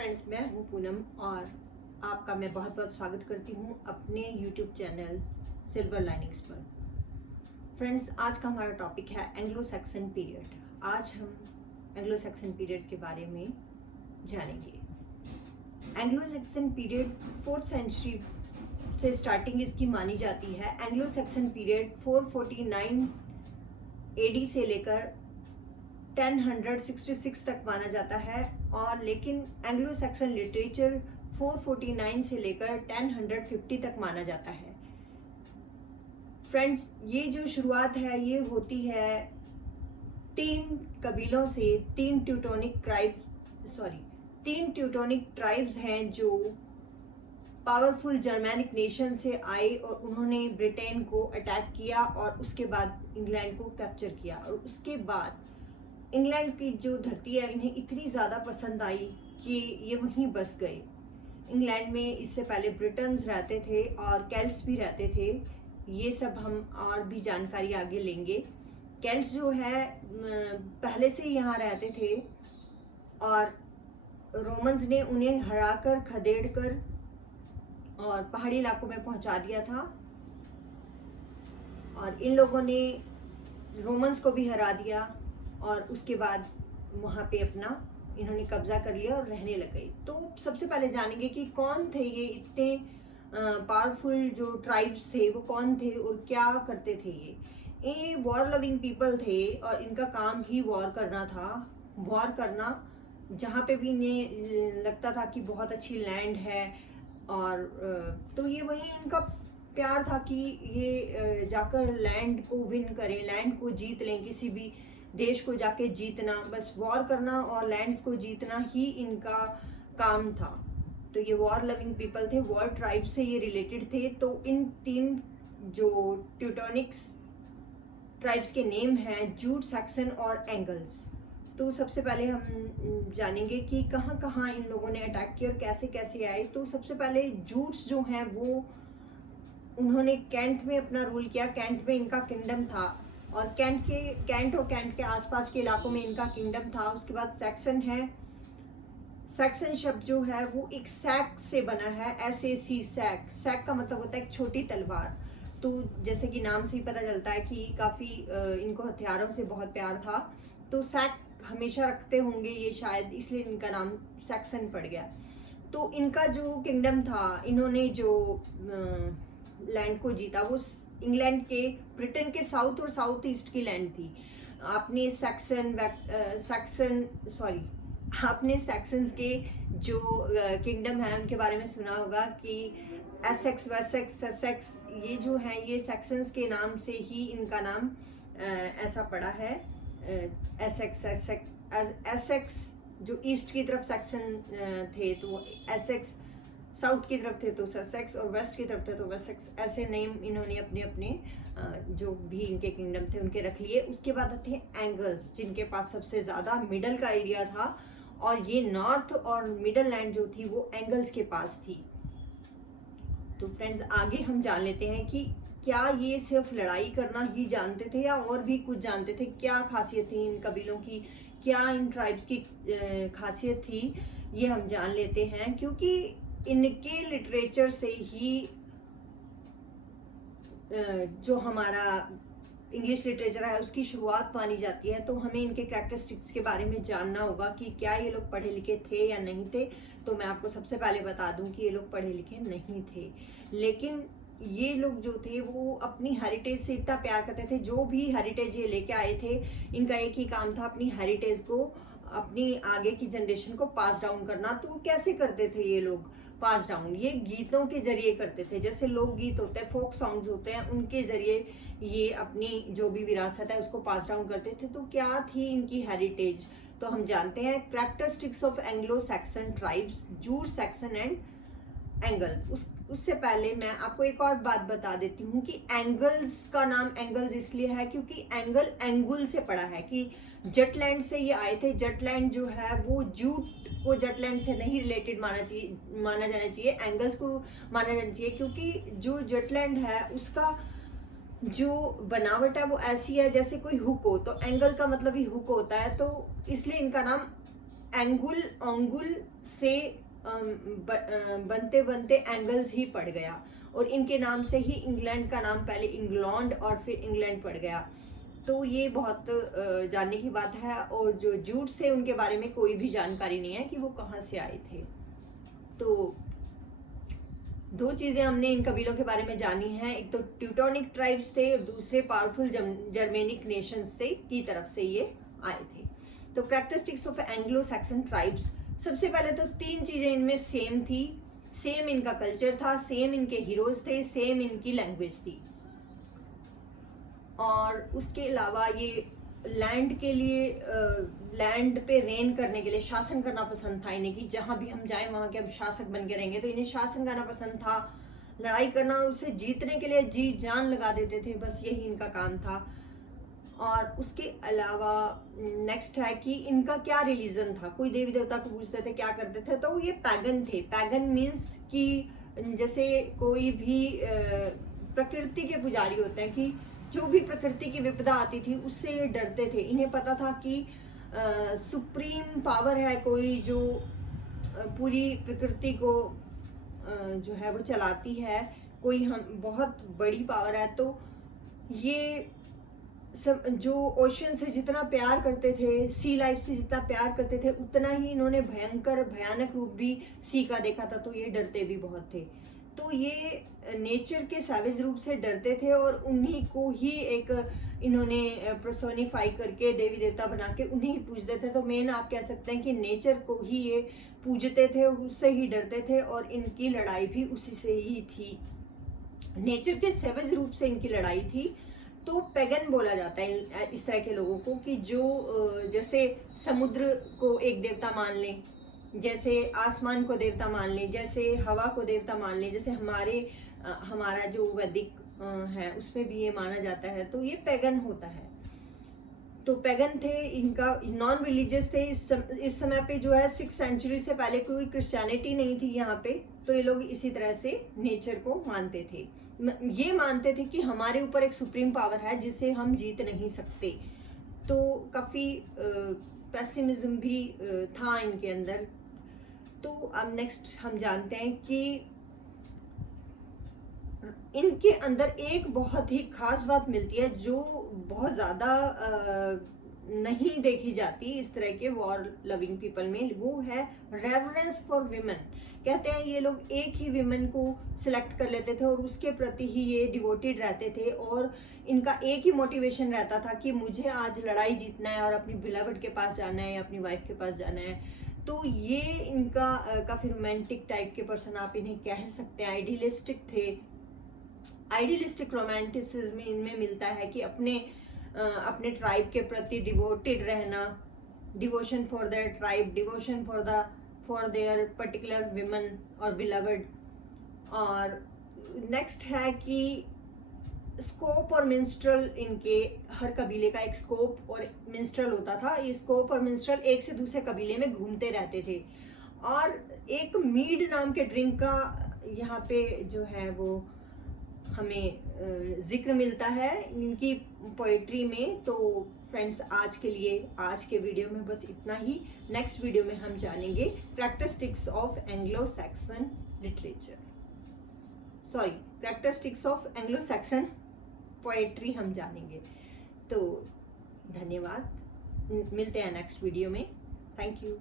Friends, मैं हूं पूनम और आपका मैं बहुत बहुत स्वागत करती हूं अपने YouTube चैनल सिल्वर लाइनिंग्स पर। फ्रेंड्स, आज का हमारा टॉपिक है एंग्लो सैक्सन पीरियड। आज हम एंग्लो सैक्सन पीरियड्स के बारे में जानेंगे। Anglo Saxon period 4th century से स्टार्टिंग इसकी मानी जाती है। एंग्लो सैक्सन पीरियड 449 AD से लेकर 1066 तक माना जाता है, और लेकिन एंग्लो सैक्सन लिटरेचर 449 से लेकर 1050 तक माना जाता है। फ्रेंड्स, ये जो शुरुआत है ये होती है 3 कबीलों से। 3 ट्यूटोनिक ट्राइब्स हैं जो पावरफुल जर्मैनिक नेशन से आए और उन्होंने ब्रिटेन को अटैक किया और उसके बाद इंग्लैंड को कैप्चर किया। और उसके बाद इंग्लैंड की जो धरती है इन्हें इतनी ज़्यादा पसंद आई कि ये वहीं बस गए। इंग्लैंड में इससे पहले ब्रिटन्स रहते थे और केल्ट्स भी रहते थे। ये सब हम और भी जानकारी आगे लेंगे। केल्ट्स जो है पहले से यहाँ रहते थे और रोमन्स ने उन्हें हराकर खदेड़कर और पहाड़ी इलाकों में पहुंचा दिया था, और इन लोगों ने रोमन्स को भी हरा दिया और उसके बाद वहाँ पे अपना इन्होंने कब्जा कर लिया और रहने लग गए। तो सबसे पहले जानेंगे कि कौन थे ये इतने पावरफुल जो ट्राइब्स थे, वो कौन थे और क्या करते थे। ये वॉर लविंग पीपल थे और इनका काम ही वॉर करना था। वॉर करना, जहाँ पे भी इन्हें लगता था कि बहुत अच्छी लैंड है, और तो ये वही इनका प्यार था कि ये जाकर लैंड को विन करें, लैंड को जीत लें, किसी भी देश को जाके जीतना, बस वॉर करना और लैंड्स को जीतना ही इनका काम था। तो ये वॉर लविंग पीपल थे, वॉर ट्राइब से ये रिलेटेड थे। तो इन 3 जो ट्यूटोनिक्स ट्राइब्स के नेम हैं जूट, सैक्सन और एंगल्स। तो सबसे पहले हम जानेंगे कि कहाँ कहाँ इन लोगों ने अटैक किया और कैसे कैसे आए। तो सबसे पहले जूट्स जो हैं वो उन्होंने कैंट में अपना रूल किया। कैंट में इनका किंगडम था और कैंट और कैंट के आसपास के इलाकों में इनका किंगडम था। उसके बाद सैक्सन है। सैक्सन शब्द जो है वो एक सैक से बना है, SAC, सैक। सैक का मतलब होता है एक छोटी तलवार। तो जैसे कि नाम से ही पता चलता है कि काफ़ी इनको हथियारों से बहुत प्यार था, तो सैक हमेशा रखते होंगे ये शायद, इसलिए इनका नाम सैक्सन पड़ गया। तो इनका जो किंगडम था, इन्होंने जो लैंड को जीता वो इंग्लैंड के, ब्रिटेन के साउथ और साउथ ईस्ट की लैंड थी। आपने आपने सैक्सन्स के जो किंगडम है उनके बारे में सुना होगा कि एसेक्स, वेसेक्स, ससेक्स, ये जो हैं ये सैक्सन्स के नाम से ही इनका नाम ऐसा पड़ा है। एसेक्स जो ईस्ट की तरफ सैक्सन थे तो एसेक्स, साउथ की तरफ थे तो ससेक्स, और वेस्ट की तरफ थे तो वेसेक्स। ऐसे नेम इन्होंने अपने अपने जो भी इनके किंगडम थे उनके रख लिए। उसके बाद थे एंगल्स, जिनके पास सबसे ज़्यादा मिडल का एरिया था, और ये नॉर्थ और मिडल लैंड जो थी वो एंगल्स के पास थी। तो फ्रेंड्स, आगे हम जान लेते हैं कि क्या ये सिर्फ लड़ाई करना ही जानते थे या और भी कुछ जानते थे। क्या खासियत थी इन कबीलों की, क्या इन ट्राइब्स की खासियत थी, ये हम जान लेते हैं। क्योंकि इनके लिटरेचर से ही जो हमारा इंग्लिश लिटरेचर है उसकी शुरुआत मानी जाती है। तो हमें इनके कैरेक्टरिस्टिक्स के बारे में जानना होगा कि क्या ये लोग पढ़े लिखे थे या नहीं थे। तो मैं आपको सबसे पहले बता दूं कि ये लोग पढ़े लिखे नहीं थे, लेकिन ये लोग जो थे वो अपनी हेरिटेज से इतना प्यार करते थे। जो भी हेरिटेज ये लेके आए थे, इनका एक ही काम था अपनी हेरिटेज को, अपनी आगे की जनरेशन को पास डाउन करना। तो कैसे करते थे ये लोग पास डाउन? ये गीतों के जरिए करते थे। जैसे लोकगीत होते हैं, फोक सॉन्ग्स होते हैं, उनके जरिए ये अपनी जो भी विरासत है उसको पास डाउन करते थे। तो क्या थी इनकी हेरिटेज? तो हम जानते हैं characteristics of Anglo Saxon tribes, jute, Saxon and angles. उससे पहले मैं आपको एक और बात बता देती हूँ कि एंगल्स का नाम एंगल्स इसलिए है क्योंकि एंगल एंगुल से पड़ा है, कि जटलैंड से ये आए थे। जटलैंड जो है वो जूट को जटलैंड से नहीं रिलेटेड माना जाना चाहिए, एंगल्स को माना जाना चाहिए। क्योंकि जो जटलैंड है उसका जो बनावट है वो ऐसी है जैसे कोई हुक हो, तो एंगल का मतलब ही हुक होता है, तो इसलिए इनका नाम अंगुल से बनते बनते एंगल्स ही पड़ गया, और इनके नाम से ही इंग्लैंड का नाम पहले इंग्लैंड और फिर इंग्लैंड पड़ गया। तो ये बहुत जानने की बात है। और जो जूट्स थे उनके बारे में कोई भी जानकारी नहीं है कि वो कहाँ से आए थे। तो दो चीजें हमने इन कबीलों के बारे में जानी हैं, एक तो ट्यूटोनिक ट्राइब्स थे और दूसरे पावरफुल जर्मेनिक नेशंस से की तरफ से ये आए थे। तो characteristics of Anglo Saxon tribes, सबसे पहले तो तीन चीजें इनमें सेम थी। सेम इनका कल्चर था, सेम इनके हीरोज थे, सेम इनकी लैंग्वेज थी। और उसके अलावा ये लैंड के लिए लैंड पे रेन करने के लिए शासन करना पसंद था इन्हें, कि जहां भी हम जाएं वहां के अब शासक बन के रहेंगे। तो इन्हें शासन करना पसंद था, लड़ाई करना और उसे जीतने के लिए जी जान लगा देते थे, बस यही इनका काम था। और उसके अलावा नेक्स्ट है कि इनका क्या रिलीजन था, कोई देवी देवता को पूजते थे, क्या करते थे, तो ये पैगन थे। पैगन मीन्स कि जैसे कोई भी प्रकृति के पुजारी होते हैं, कि जो भी प्रकृति की विपदा आती थी उससे ये डरते थे। इन्हें पता था कि सुप्रीम पावर है कोई जो पूरी प्रकृति को जो है वो चलाती है, कोई हम बहुत बड़ी पावर है। तो ये सब जो ओशन से जितना प्यार करते थे, सी लाइफ से जितना प्यार करते थे, उतना ही इन्होंने भयानक रूप भी सी का देखा था। तो ये डरते भी बहुत थे। तो ये नेचर के सैवेज रूप से डरते थे और उन्हीं को ही एक इन्होंने पर्सोनिफाई करके देवी देवता बना के उन्हीं ही पूजते थे। तो मेन आप कह सकते हैं कि नेचर को ही ये पूजते थे और उससे ही डरते थे, और इनकी लड़ाई भी उसी से ही थी। नेचर के सैवेज रूप से इनकी लड़ाई थी। तो पैगन बोला जाता है इस तरह के लोगों को, कि जो जैसे समुद्र को एक देवता मान लें, जैसे आसमान को देवता मान लें, जैसे हवा को देवता मान लें, जैसे हमारा जो वैदिक है उसमें भी ये माना जाता है। तो ये पैगन होता है। तो पैगन थे, इनका नॉन रिलीजियस थे। इस समय पे जो है 6th सेंचुरी से पहले कोई क्रिश्चियनिटी नहीं थी यहाँ पे। तो ये लोग इसी तरह से नेचर को मानते थे, ये मानते थे कि हमारे ऊपर एक सुप्रीम पावर है जिसे हम जीत नहीं सकते। तो काफी पेसिमिज्म भी था इनके अंदर। तो अब नेक्स्ट हम जानते हैं कि इनके अंदर एक बहुत ही खास बात मिलती है जो बहुत ज्यादा नहीं देखी जाती इस तरह के वॉर लविंग पीपल में, वो है रेवरेंस फॉर विमेन। कहते हैं ये लोग एक ही विमेन को सिलेक्ट कर लेते थे और उसके प्रति ही ये डिवोटेड रहते थे, और इनका एक ही मोटिवेशन रहता था कि मुझे आज लड़ाई जीतना है और अपनी बिलवड के पास जाना है या अपनी वाइफ के पास जाना है। तो ये इनका काफी रोमांटिक टाइप के पर्सन आप इन्हें कह सकते हैं, आइडियलिस्टिक थे। आइडियलिस्टिक रोमांटिसिज्म इनमें मिलता है कि अपने ट्राइब के प्रति डिवोटेड रहना, devotion for their tribe, devotion for their particular women और बिलवड। और नेक्स्ट है कि स्कोप और मिंस्ट्रल, इनके हर कबीले का एक स्कोप और मिंस्ट्रल होता था। ये स्कोप और मिंस्ट्रल एक से दूसरे कबीले में घूमते रहते थे। और एक मीड नाम के ड्रिंक का यहाँ पे जो है वो हमें जिक्र मिलता है इनकी पोएट्री में। तो फ्रेंड्स, आज के लिए आज के वीडियो में बस इतना ही। नेक्स्ट वीडियो में हम जानेंगे characteristics of Anglo Saxon literature, sorry characteristics of Anglo Saxon poetry हम जानेंगे। तो धन्यवाद, मिलते हैं नेक्स्ट वीडियो में। Thank you.